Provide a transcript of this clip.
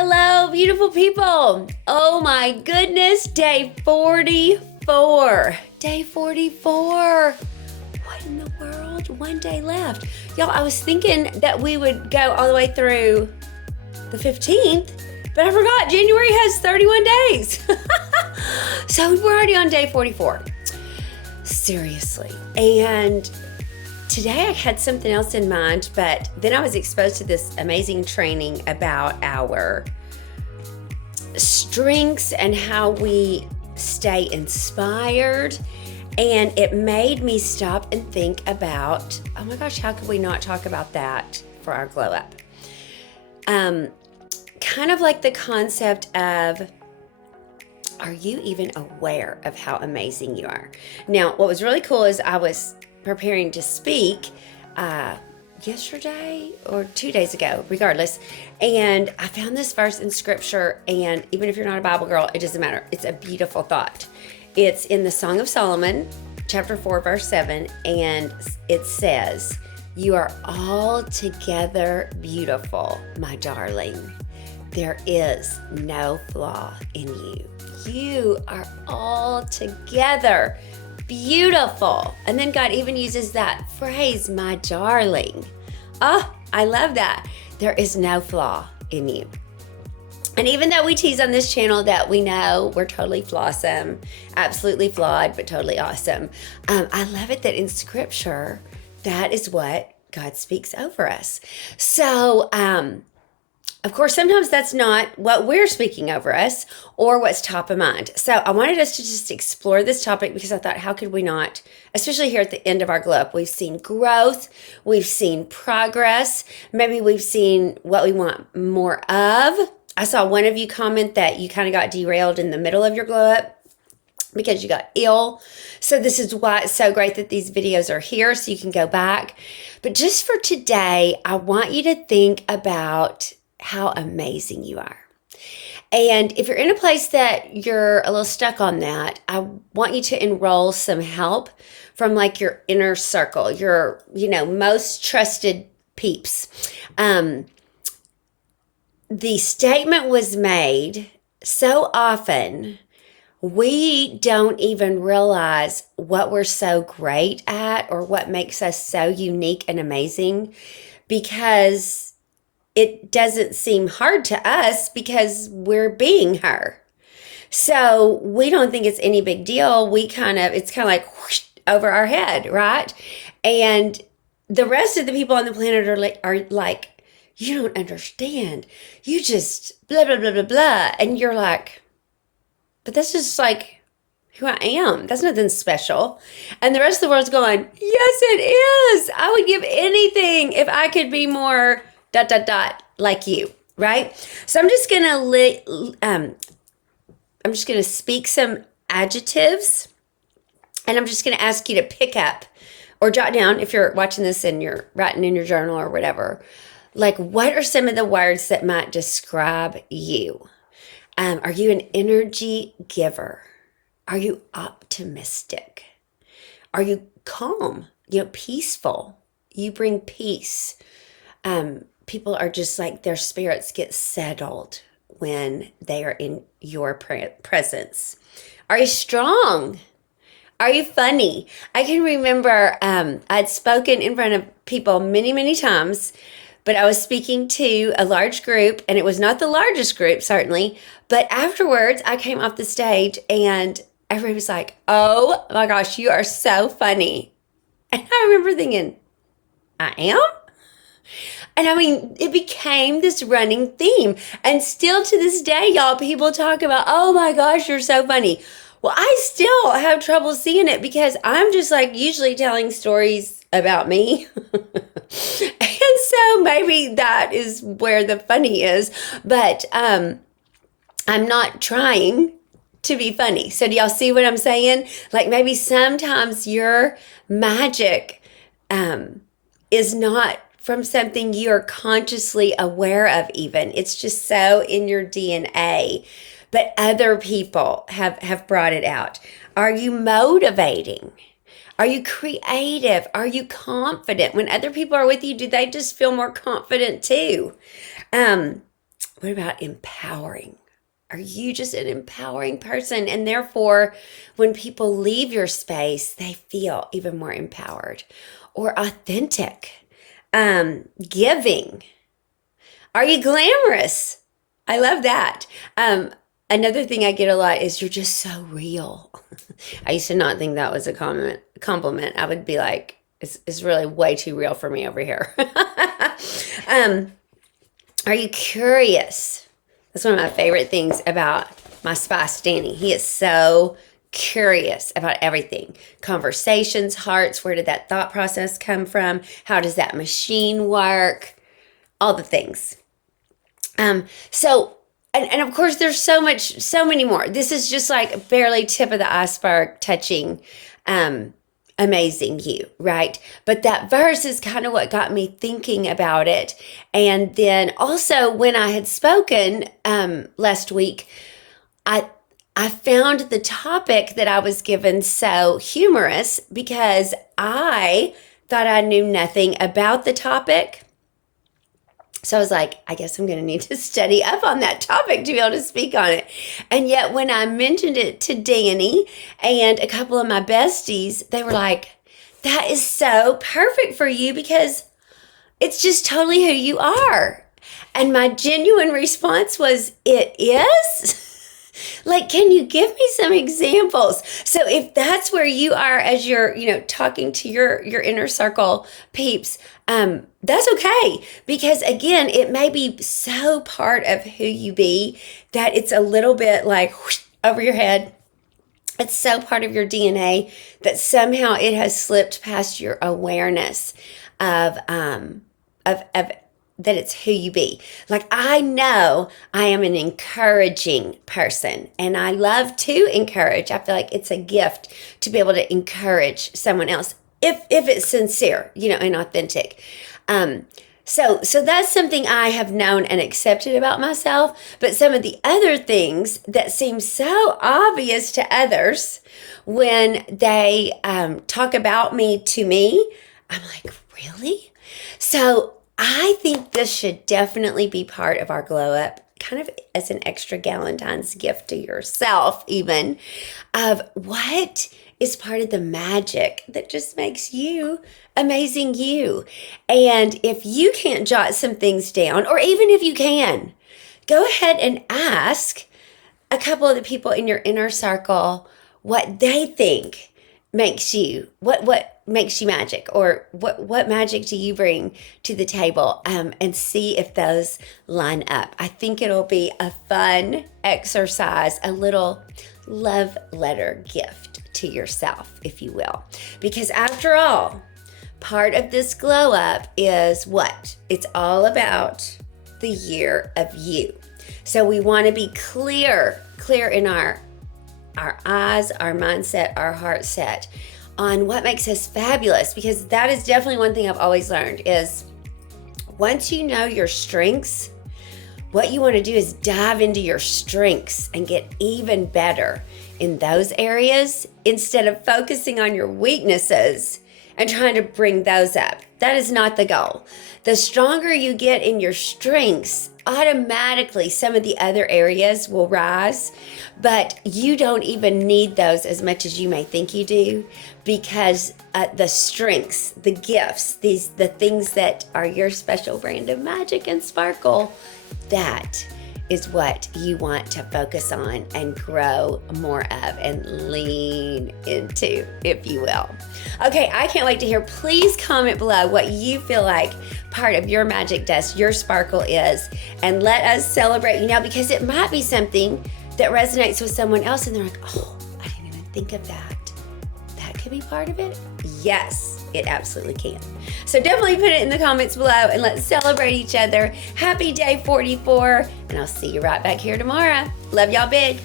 Hello, beautiful people. Oh my goodness, day 44. Day 44. What in the world? One day left. Y'all, I was thinking that we would go all the way through the 15th, but I forgot January has 31 days. So we're already on day 44. Seriously. And today I had something else in mind, but then I was exposed to this amazing training about our strengths and how we stay inspired. And it made me stop and think about, oh my gosh, how could we not talk about that for our glow up? Kind of like the concept of, are you even aware of how amazing you are? Now, what was really cool is I was preparing to speak yesterday or 2 days ago, regardless, and I found this verse in scripture, and even if you're not a Bible girl, it doesn't matter. It's a beautiful thought. It's in the Song of Solomon, chapter 4, verse 7, and it says, "You are altogether beautiful, my darling. There is no flaw in you. You are altogether beautiful." And then God even uses that phrase, my darling. Oh, I love that. There is no flaw in you. And even though we tease on this channel that we know we're totally flawsome, absolutely flawed, but totally awesome, I love it that in scripture, that is what God speaks over us. So, of course, sometimes that's not what we're speaking over us or what's top of mind. So I wanted us to just explore this topic because I thought, how could we not, especially here at the end of our glow up? We've seen growth, we've seen progress, maybe we've seen what we want more of. I saw one of you comment that you kind of got derailed in the middle of your glow up because you got ill. So this is why it's so great that these videos are here so you can go back. But just for today, I want you to think about how amazing you are. And if you're in a place that you're a little stuck on that, I want you to enroll some help from like your inner circle, your, most trusted peeps. The statement was made so often, we don't even realize what we're so great at or what makes us so unique and amazing because it doesn't seem hard to us because we're being her. So we don't think it's any big deal. It's kind of like whoosh, over our head, right? And the rest of the people on the planet are like, you don't understand. You just blah, blah, blah, blah, blah. And you're like, but that's just like who I am. That's nothing special. And the rest of the world's going, yes, it is. I would give anything if I could be more ... like you, right? So I'm just gonna speak some adjectives, and I'm just gonna ask you to pick up or jot down if you're watching this and you're writing in your journal or whatever. Like, what are some of the words that might describe you? Are you an energy giver? Are you optimistic? Are you calm? Peaceful? You bring peace. People are just like, their spirits get settled when they are in your presence. Are you strong? Are you funny? I can remember I'd spoken in front of people many, many times, but I was speaking to a large group, and it was not the largest group, certainly, but afterwards I came off the stage and everybody was like, oh my gosh, you are so funny. And I remember thinking, I am? And I mean, it became this running theme. And still to this day, y'all, people talk about, oh my gosh, you're so funny. Well, I still have trouble seeing it because I'm just like usually telling stories about me. And so maybe that is where the funny is. But I'm not trying to be funny. So do y'all see what I'm saying? Like maybe sometimes your magic is not from something you're consciously aware of even. It's just so in your DNA. But other people have brought it out. Are you motivating? Are you creative? Are you confident? When other people are with you, do they just feel more confident too? What about empowering? Are you just an empowering person? And therefore, when people leave your space, they feel even more empowered or authentic, giving. Are you glamorous? I love that. Another thing I get a lot is you're just so real. I used to not think that was a compliment. I would be like, it's really way too real for me over here. Are you curious? That's one of my favorite things about my spouse, Danny. He is so curious about everything. Conversations, hearts, where did that thought process come from? How does that machine work? All the things. And of course, there's so many more. This is just like barely tip of the iceberg touching amazing you, right? But that verse is kind of what got me thinking about it. And then also when I had spoken last week, I found the topic that I was given so humorous because I thought I knew nothing about the topic. So I was like, I guess I'm going to need to study up on that topic to be able to speak on it. And yet when I mentioned it to Danny and a couple of my besties, they were like, that is so perfect for you because it's just totally who you are. And my genuine response was, it is? Like, can you give me some examples? So if that's where you are as you're, talking to your inner circle peeps, that's okay. Because again, it may be so part of who you be that it's a little bit like whoosh, over your head. It's so part of your DNA that somehow it has slipped past your awareness of that it's who you be. Like, I know I am an encouraging person and I love to encourage. I feel like it's a gift to be able to encourage someone else if it's sincere, and authentic. So that's something I have known and accepted about myself. But some of the other things that seem so obvious to others when they talk about me to me, I'm like, really? So I think this should definitely be part of our glow up, kind of as an extra Galentine's gift to yourself, even, of what is part of the magic that just makes you amazing you. And if you can't jot some things down, or even if you can, go ahead and ask a couple of the people in your inner circle what they think makes you, what makes you magic, or what magic do you bring to the table, and see if those line up. I think it'll be a fun exercise, a little love letter gift to yourself, if you will. Because after all, part of this glow up is what? It's all about the year of you. So we want to be clear in our eyes, our mindset, our heart set on what makes us fabulous, because that is definitely one thing I've always learned is once you know your strengths, what you want to do is dive into your strengths and get even better in those areas instead of focusing on your weaknesses and trying to bring those up. That is not the goal. The stronger you get in your strengths, automatically some of the other areas will rise, but you don't even need those as much as you may think you do, because the strengths, the gifts, the things that are your special brand of magic and sparkle, that is what you want to focus on and grow more of and lean into, if you will. Okay, I can't wait to hear. Please comment below what you feel like part of your magic dust, your sparkle is, and let us celebrate you now, because it might be something that resonates with someone else and they're like, oh, I didn't even think of that. That could be part of it? Yes, it absolutely can. So definitely put it in the comments below and let's celebrate each other. Happy day 44, and I'll see you right back here tomorrow. Love y'all big.